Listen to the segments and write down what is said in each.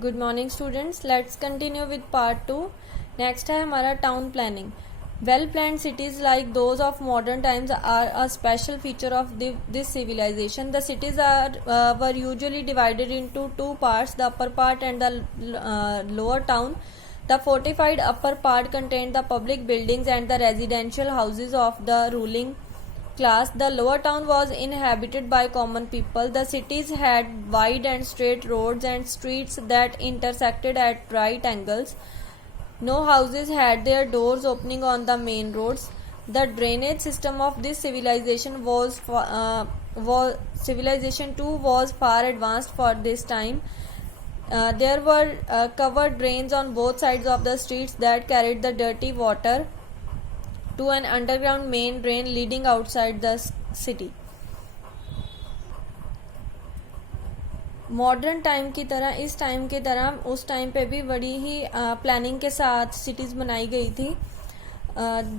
Good morning students, let's continue with part 2। Next है हमारा town planning. Well planned cities like those of modern times are a special feature of this civilization. The cities were usually divided into two parts, the upper part and the lower town. The fortified upper part contained the public buildings and the residential houses of the ruling class. The lower town was inhabited by common people. The cities had wide and straight roads and streets that intersected at right angles. No houses had their doors opening on the main roads. The drainage system of this civilization civilization too was far advanced for this time. There were covered drains on both sides of the streets that carried the dirty water to an underground main drain leading outside the city. Modern time की तरह इस time की तरह उस time पे भी बड़ी ही planning के साथ सिटीज़ बनाई गई थी।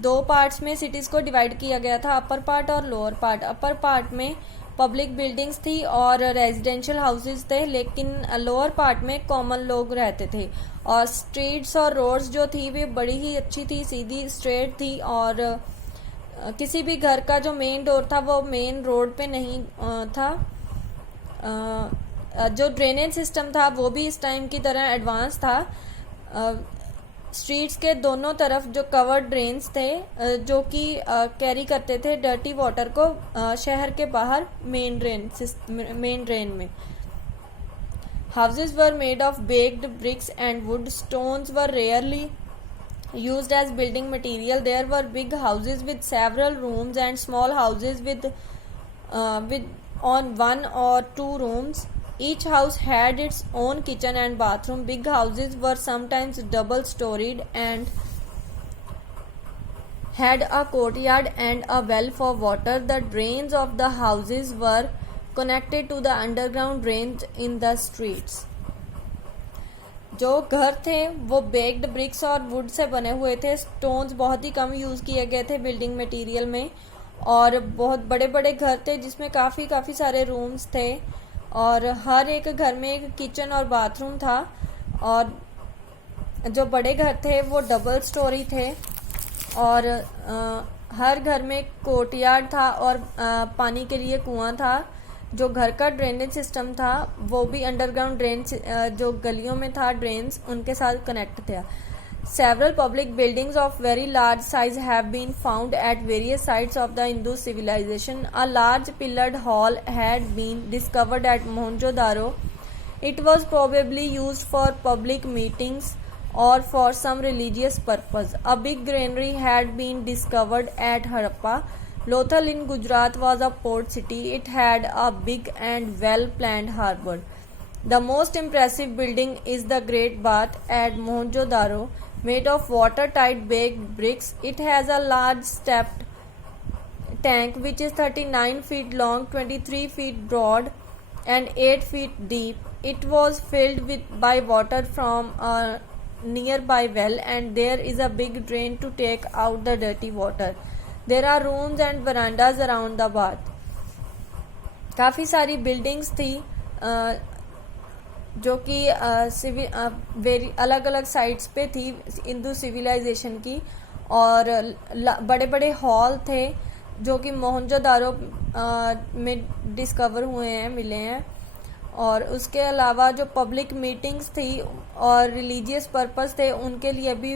दो पार्ट्स में सिटीज़ को डिवाइड किया गया था, अपर पार्ट और लोअर पार्ट। अपर पार्ट में पब्लिक बिल्डिंग्स थी और रेजिडेंशियल हाउसेज थे, लेकिन लोअर पार्ट में कॉमन लोग रहते थे। और स्ट्रीट्स और रोड्स जो थी वे बड़ी ही अच्छी थी, सीधी स्ट्रेट थी, और किसी भी घर का जो मेन डोर था वो मेन रोड पे नहीं था। जो ड्रेनेज सिस्टम था वो भी इस टाइम की तरह एडवांस था। स्ट्रीट्स के दोनों तरफ जो कवर्ड ड्रेन्स थे जो कि कैरी करते थे डर्टी वाटर को शहर के बाहर मेन ड्रेन में। Houses were made of baked bricks and wood. Stones were rarely used as building material. There were big houses with several rooms and small houses with on one or two rooms. Each house had its own kitchen and bathroom. Big houses were sometimes double-storied and had a courtyard and a well for water. The drains of the houses were connected to the underground drains in the streets. जो घर थे वो baked bricks और would say बने हुए थे। Stones बहुत ही कम use किए गए थे बिल्डिंग मटेरियल में, और बहुत बड़े बड़े घर थे जिसमें काफ़ी सारे रूम्स थे, और हर एक घर में एक किचन और बाथरूम था। और जो बड़े घर थे वो डबल स्टोरी थे, और हर घर में कोर्टयार्ड था और पानी के लिए कुआं था। जो घर का ड्रेनेज सिस्टम था वो भी अंडरग्राउंड ड्रेन जो गलियों में था ड्रेन्स उनके साथ कनेक्ट था। Several public buildings of very large size have been found at various sites of the Indus civilization. A large pillared hall had been discovered at Mohenjo-daro. It was probably used for public meetings or for some religious purpose. A big granary had been discovered at Harappa. Lothal in Gujarat was a port city. It had a big and well-planned harbour. The most impressive building is the Great Bath at Mohenjo-daro, made of watertight baked bricks. It has a large stepped tank which is 39 feet long, 23 feet broad and 8 feet deep. It was filled by water from a nearby well, and there is a big drain to take out the dirty water. There are rooms and verandas around the bath. काफ़ी सारी buildings थी जो कि अलग अलग sites पे थी Hindu civilisation की, और बड़े बड़े हॉल थे जो कि मोहनजोदारो में डिस्कवर हुए हैं, मिले हैं। और उसके अलावा जो पब्लिक मीटिंग्स थी और रिलीजियस पर्पस थे उनके लिए भी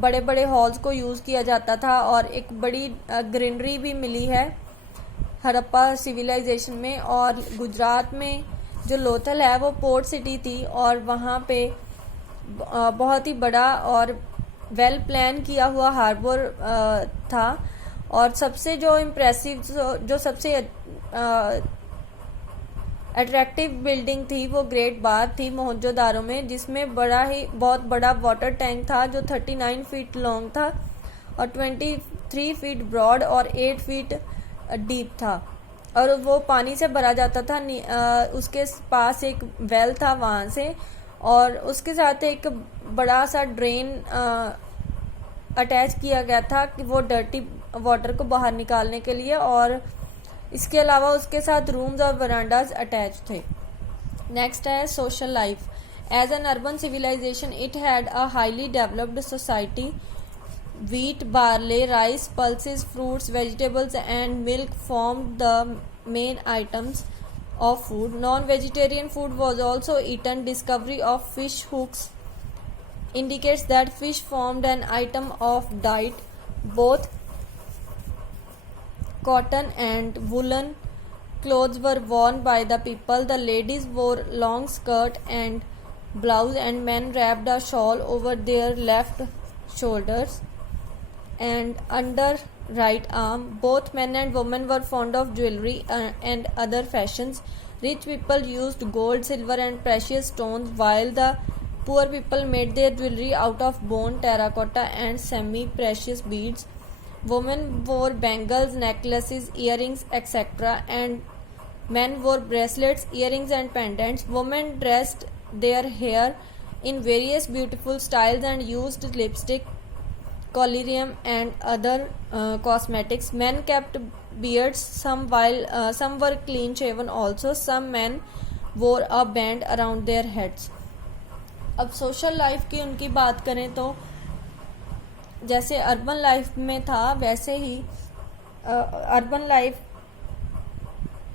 बड़े बड़े हॉल्स को यूज़ किया जाता था। और एक बड़ी ग्रीनरी भी मिली है हड़प्पा सिविलाइजेशन में। और गुजरात में जो लोथल है वो पोर्ट सिटी थी, और वहाँ पे बहुत ही बड़ा और वेल प्लान किया हुआ हार्बर था। और सबसे जो इम्प्रेसिव जो सबसे अट्रैक्टिव बिल्डिंग थी वो ग्रेट बाथ थी मोहनजोदारो में, जिसमें बहुत बड़ा वाटर टैंक था जो 39 फीट लॉन्ग था और 23 फीट ब्रॉड और 8 फीट डीप था, और वो पानी से भरा जाता था। उसके पास एक वेल था वहाँ से, और उसके साथ एक बड़ा सा ड्रेन अटैच किया गया था कि वो डर्टी वाटर को बाहर निकालने के लिए, और इसके अलावा उसके साथ रूम्स और वरांडाज अटैच थे। नेक्स्ट है social life. As an urban civilisation it had a highly developed society. Wheat, barley, rice, pulses, fruits, vegetables and milk formed the main items of food. Non-vegetarian food was also eaten. Discovery of fish hooks indicates that fish formed an item of diet. Both cotton and woolen clothes were worn by the people. The ladies wore long skirt and blouse and men wrapped a shawl over their left shoulders and under right arm. Both men and women were fond of jewelry and other fashions. Rich people used gold, silver and precious stones, while the poor people made their jewelry out of bone, terracotta and semi-precious beads. Women wore bangles, necklaces, earrings, etc. and men wore bracelets, earrings and pendants. Women dressed their hair in various beautiful styles and used lipstick, collyrium and other cosmetics. Men kept beards, some were clean shaven also. Some men wore a band around their heads. अब social life की उनकी बात करें तो जैसे urban life में था वैसे ही अर्बन लाइफ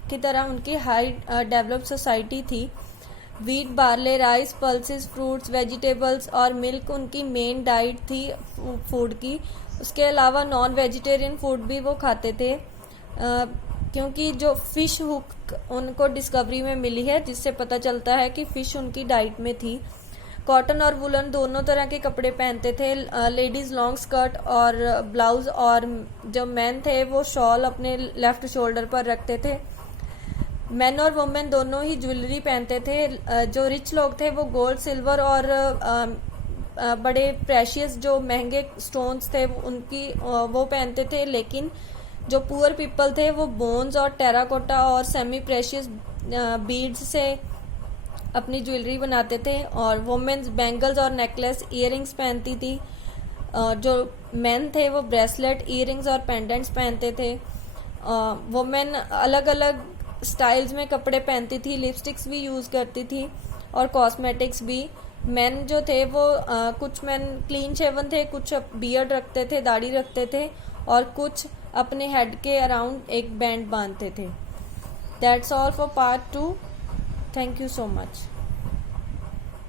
की तरह उनकी हाई डेवलप्ड सोसाइटी थी. Wheat, barley, rice, pulses, fruits, vegetables और मिल्क उनकी मेन डाइट थी फूड की. उसके अलावा नॉन वेजिटेरियन फूड भी वो खाते थे क्योंकि जो फ़िश हुक उनको डिस्कवरी में मिली है जिससे पता चलता है कि फ़िश उनकी डाइट में थी. कॉटन और वुलन दोनों तरह के कपड़े पहनते थे. लेडीज़ लॉन्ग स्कर्ट और ब्लाउज और जो मैन थे वो शॉल अपने लेफ्ट शोल्डर पर रखते थे. मैन और वुमेन दोनों ही ज्वेलरी पहनते थे. जो रिच लोग थे वो गोल्ड, सिल्वर और बड़े प्रेशियस जो महंगे स्टोन्स थे उनकी वो पहनते थे. लेकिन जो पुअर पीपल थे वो बोन्स और टेराकोटा और सेमी प्रेशियस बीड्स से अपनी ज्वेलरी बनाते थे. और वुमेन्स बैंगल्स और नेकलेस, इयररिंग्स पहनती थी. जो मेन थे वो ब्रेसलेट, इयररिंग्स और पेंडेंट्स पहनते थे. वुमेन अलग अलग स्टाइल्स में कपड़े पहनती थी, लिपस्टिक्स भी यूज़ करती थी और कॉस्मेटिक्स भी. मेन जो थे वो कुछ मेन क्लीन शेवन थे, कुछ बियर्ड रखते थे, दाढ़ी रखते थे और कुछ अपने हेड के अराउंड एक बैंड बांधते थे. That's all for part 2. Thank you so much.